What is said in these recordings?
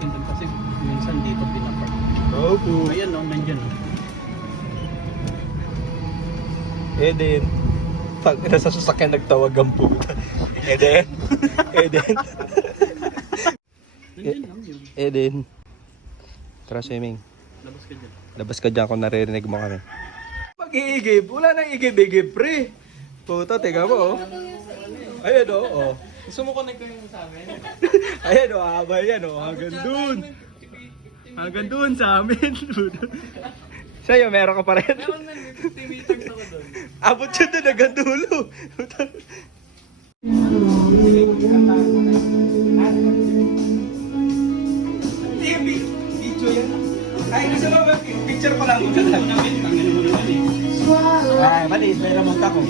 natin doon kasi minsan dito pinapark. Opo. Ayan o, nandyan o. Eden. Pag nasa sasakyan nagtawag ang puta. Eden. Eden. Nandyan lang yun. Eden. Tara swimming. Labas ka dyan. Labas ka dyan kung naririnig mo kami. Pag-iigib. Wala nang igib-igib, pre. Puta, teka mo, oh. Ayan, oh. Gusto mo connect ko yung sa amin? Ayan, oh. Haba yan, oh. Hanggang dun. Hanggang dun sa amin. Sa'yo, meron ka pa rin. Meron na, 50 meters ako doon. Abot yun dun, hanggang dulo. Video yan. Ay, gusto mo ba? Picture pa lang. Ay, mali. May remote ako.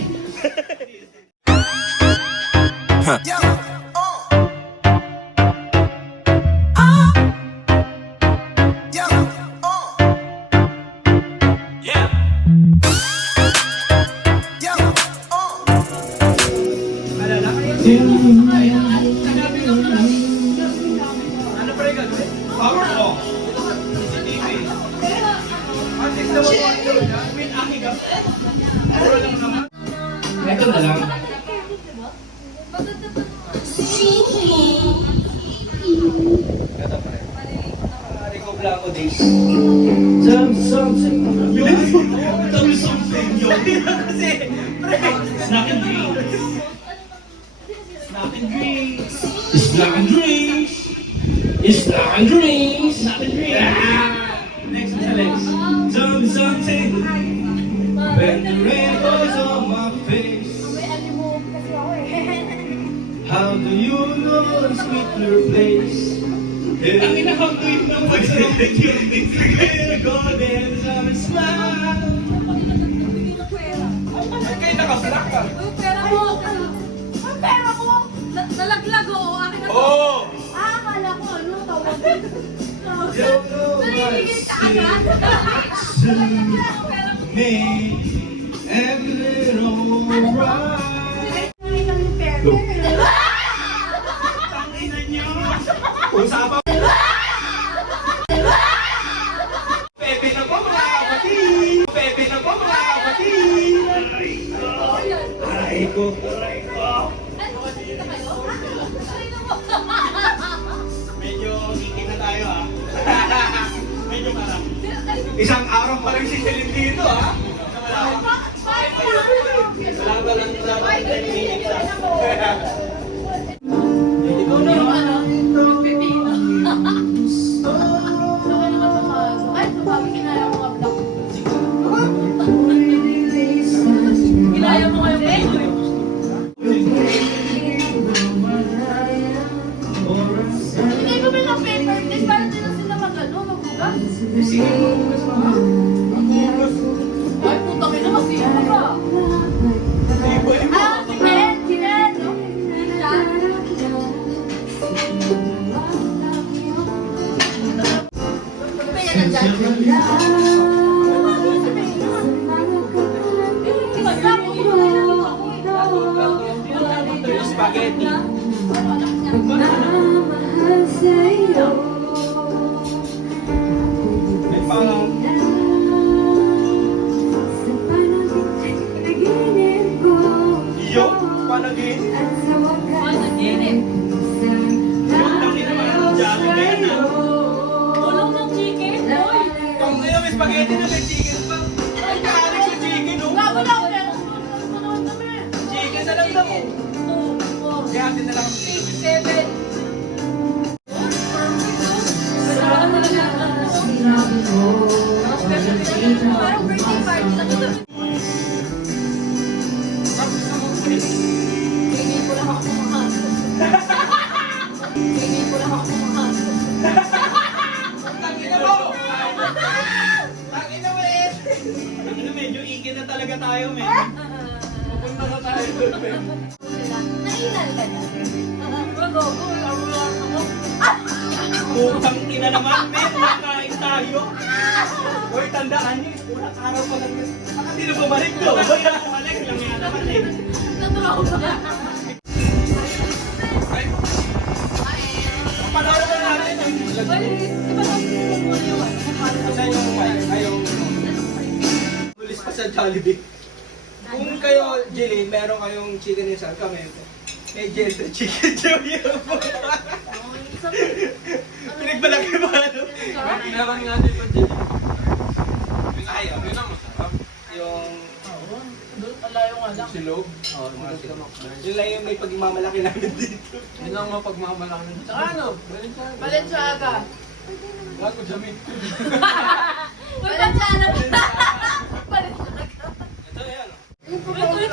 Ano pa rin gagawin? Power off. CCTV. At least naman mo ito. Win aking gap. Puro lang naman. Ito na lang. Ito pa rin. Rico Blanco days. Tell me something. Tell me something. Kasi, snack and drinks. Snack and drinks. Snack and drinks. Snack and drinks. Snack and drinks. Next is Alex. Tell me something. When the rain goes on my face. How do you know it's sweeter place? Ang inakangkuit ng what's wrong with you? Forget a golden summer smile. Ay, kayo nakasnak ka. Pera mo! Ang pera ko! Nalaglag o akin na to. Oo! Akala ko ano, tawag. You know Nalilingit ka agad. me every little right. Go. Tanginan niyo! Usapan Pepe na po mga kapatid! Pepe na po mga kapatid! Aray ko! Aray ko! Medyo hiki na tayo ah. Medyo parang isang araw pa rin si Celine dito ah. Wala ba lang 10 minutes ah. Ikaw na yung ano? Yung pipino. Saka naman naman. Ay, sabi kinaya mo nga vlog. Kinaya mo nga yung vlog. Hindi ko may ng paper plate para din na sila mag-ano, magbugas. Ay, putang ina, masiya ka ba? Ah, Kinet! Kinet! No? Spaghetti. May parang iyo, panagin. Panaginip. Yung tangin naman, dyan na yan ah. Tulong ng chicken, boy. Kung ngayon may spaghetti na may chicken pa. Ay, kaarik yung chicken oh. Gabo lang, pero manood kami. Chicken na lang daw. 2, 4, Kaya atin na lang. 6, 7. Parang birthday party lang ito. Hindi ko lang ako kumakain. Hindi ko lang ako kumakain. Tangin na mo! Tangin na mo eh! Tangin na medyo igin na talaga tayo men. Pupunta na tayo doon men. Nailan ka na? Magogo, Putang ina naman men, nakain tayo. Hoy, tandaan niyo, unang araw pa lang yun. Baka di na bumalik to. Hoy, bumalik lang yan naman eh. Natrauma. Ay, panoorin na natin. Di ba sabi mo yung Saan yung kumain? Ayaw. Tulis pa sa Jollibee. Kung kayo, Jilly, meron kayong chicken inside kami. May Jelly chicken Jollibee. Pinagbalaki ba ano? Meron nga dito dyan. Ayaw. Yun ang masarap. Yung Doon, alayo nga lang. Silog? Oo, mga silog. yun lang yung may pagmamalaki namin dito. Yun ang mapagmamalakan. Tsaka ano? Balenciaga. Bago damit ko. Balenciaga. Balenciaga. Ito yan. Ulit.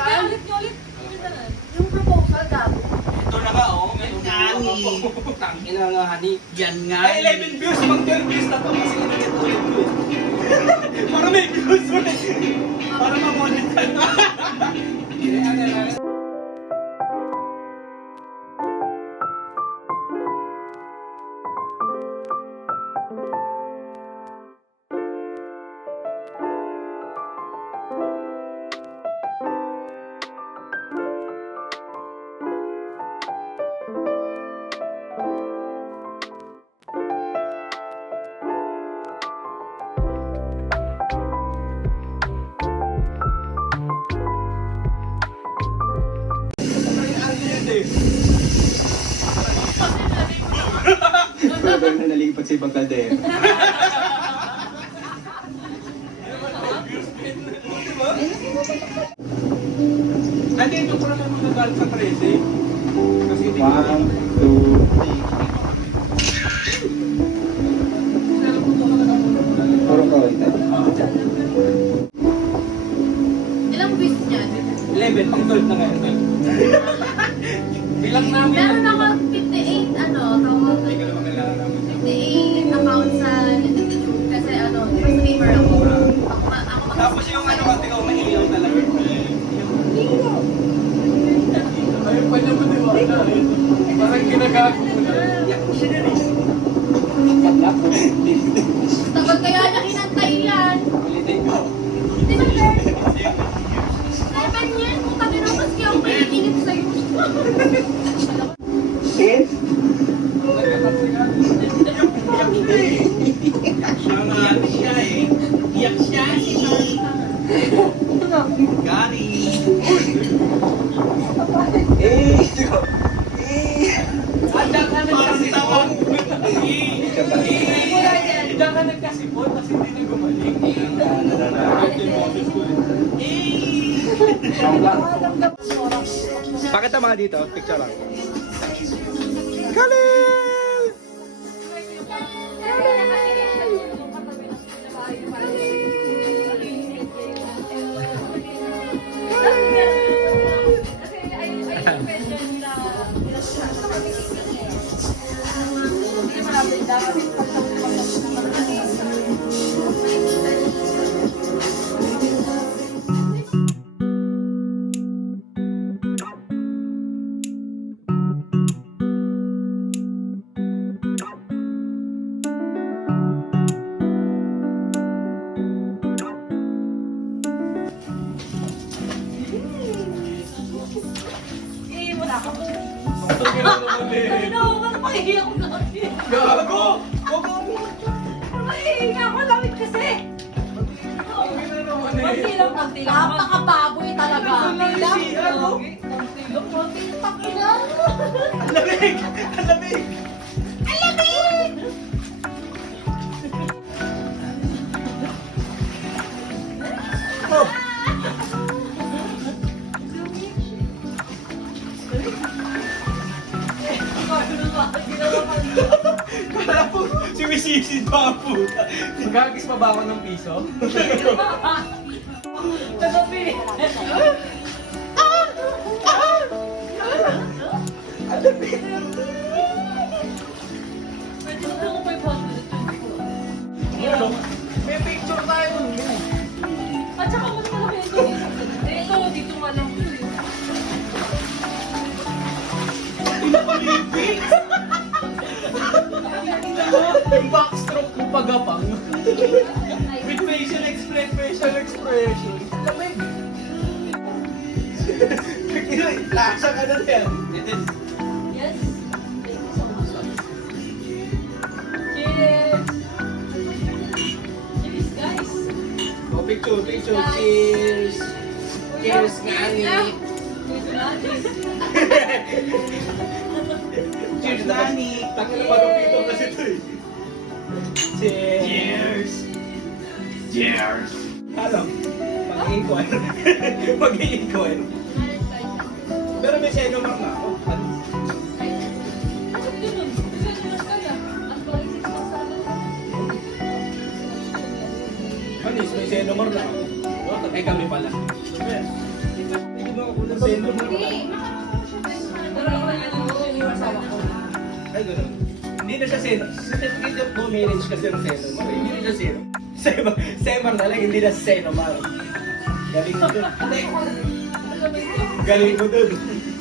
Yung proposal, Gabo. Ito na ka, oh. Tangina nga, honey. Yan nga. Ay, 11 views. Pag 12 views na to kasi ulit ko. Para may views ulit. Para ma-monitor. Talagang na nalipat sa ibang kaldero. Nandito ko naman magagalit sa 13. Kasi hindi ko 1, 2, 3. Puro kaunti. Ilang beses yan? 11, pang 12 na ngayon. Bilang namin. Meron ako 58, tawag Hindi ka naman kailangan namin. 58 account sa YouTube. Kasi streamer ako. Ako Tapos yung kasi ko, mahilaw talaga. Ayaw pa niya maniwala. Parang ginagago mo na. Yak mo siya na rin. Tapos kaya niya kinantay yan. Ulitin ko. Di ba, sir? 7 years kung kami naman siya ang pinikinip sa'yo. Iyak siya eh. Iyak siya eh. Gary. Diyan ka nagkasipon. Mula dyan. Diyan ka nagkasipon kasi hindi na gumaling. Pakita mga dito, picture lang. Gago! Napakababoy talaga. Ang lamig! Ang lamig! Kala po, sumisisid pa ang puta. Magagis pa ba ako ng piso? May picture tayo nun. At saka mas malaki ito. Ito, dito nga lang. Yung backstroke ng pagapang. With facial expression. Lamig. Lasa ka na rin. Yes. Thank you so much. So, cheers! Cheers, Nani! Cheers, Nani! Takil pa dito kasi ito eh. Cheers! Cheers! Ano? Mag-iikon. Mag-iikon. Pero may senomar na ako. Panis, may senomar na ako. Eh, kami pala. Hindi mo ako ng senomar. Ay, gano'n. Hindi na siya senomar. Certificate of no marriage kasi ng senomar. Hindi na siya senomar. Semar na lang, hindi na senomar. Galing mo dun. Galing mo dun.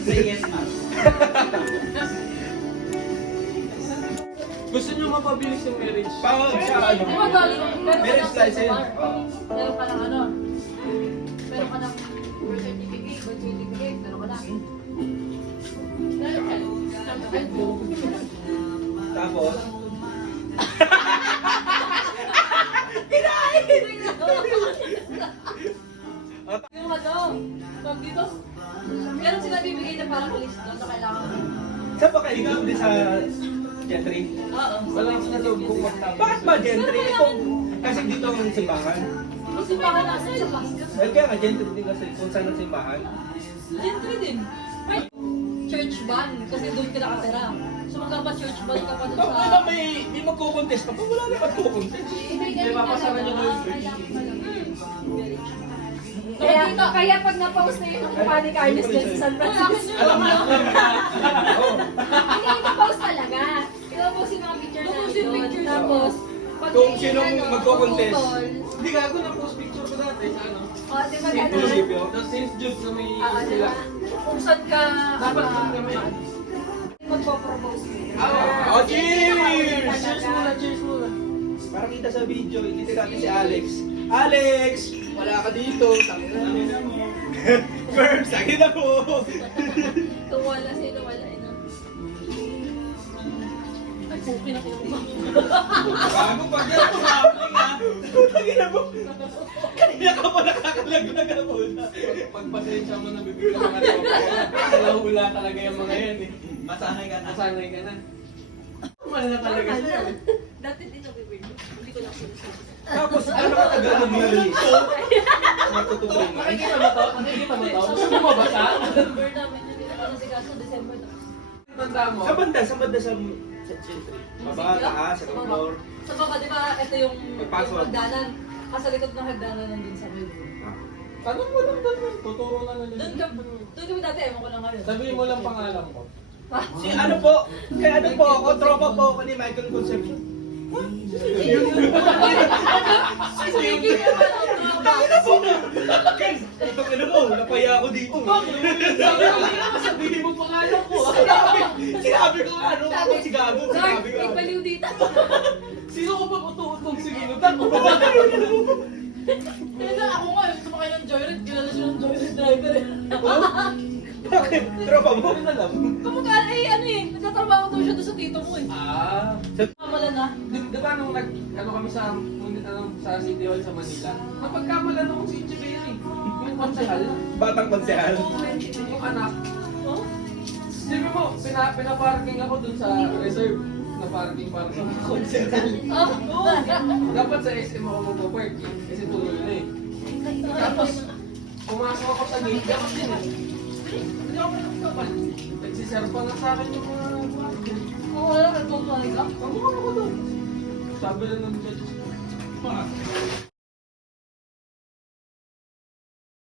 Say yes, ma'am. Gusto nyo mapabilis yung marriage? Pawag siya, ano? Marriage license. Meron ka ng ano? Meron ka ng birth certificate, meron ka na. Tapos, Yung ano, pag dito, meron sila bibigay na parang list doon na kailangan. saan ba kayo ikaw din sa gentry? Oo. Walang sinasawag kung magtama. Bakit ba gentry? Ito, kasi dito ang simbahan. Gusto pa ka nasa labas ka. Well, kaya nga gentry din kasi kung saan ang simbahan. Gentry din. Ay, church ban, kasi doon ka nakatira. So magkapa-church ban ka pa doon Bakit sa... na may magkukontest pa? Wala na magkukontest. Hindi, papasara niyo yung church. Kaya pag na-post na yun ang mukha ni Carlos dyan sa San Francisco. Alam mo. Hindi, ito-post talaga. Ito-post yung mga picture Ito-post namin yung doon. picture Tapos, pag Kung may, sinong ano, magko-contest. puputol. Hindi ka ako na-post picture ko dati sa ano. O, di ba Sa gano'n? munisipyo. Sa St. Jude na may Oo, di sila. ba? Kung saan ka... Dapat kung kami. Magpo-propose mo. Oh, cheers! Cheers muna, cheers muna. Para kita sa video, ikita natin si Alex. Alex! Wala ka dito. Tangin na mo. Firm, sakit ako. Tuwala sila, wala ina. Ay, puki na kinuha. Bago pag yan, tumapling ha. Tangin na mo. Kanina ka pa nakakalaglag na muna. Pagpasensya mo na bibigyan ka na. Hula talaga yung mga yan eh. Masanay ka na. Nasanay ka na. Mahal na talaga siya. Dati din nabibigyan. Hindi ko lang sinasabi. Tapos, ano ka tagal ng release? Matutupin mo. Nakikita mo to? Nakikita mo to? Gusto mo mabasa? December namin yun. Hindi ako si Kaso, December na. Tanda mo? Sa banda sa gentry. Baba, taas, sa floor. Sa baba, di ba, ito yung Magpasok. hagdanan. Sa likod ng hagdanan nandun sa may. Tanong mo lang doon. Tuturo na lang. Doon kami dati, ewan ko lang ngayon. Sabihin mo lang pangalan ko. Si ano po, kaya ano po ako, tropa po ako ni Michael Concepcion. Sige, Tangina po! Guys, ano mo, napaya ako dito. Sabihin mo pangalan ko. Sinabi ko ano, ako si Gago, Lord, sinabi ko. may baliw dito. Sino ko ba utu-utong siginutan ko? Kaya ako nga, yung sumakay ng joyride, kilala siya ng joyride driver eh. Bakit? Tropa mo? Ano alam? Kamukha eh, ano eh, nagtatrabaho daw siya doon sa tito mo eh. Kamala na. Di ba nung ano kami sa City Hall sa Manila, napagkamalan ako si Jiberi. Yung konsehal. Batang konsehal. Yung anak. Oh? Sabi mo, pinaparking ako dun sa reserve na parking para sa mga konsehal. Oh? Dapat sa SM ako magpa-park eh, kasi tuloy na eh. Tapos, pumasok ako sa gate, dapat din eh. Hindi ako pinagkapan. Nagsiserve na sa akin yung mga Oo, wala, nagtutuwa ka. kamukha ako doon. Sabi lang ng judge,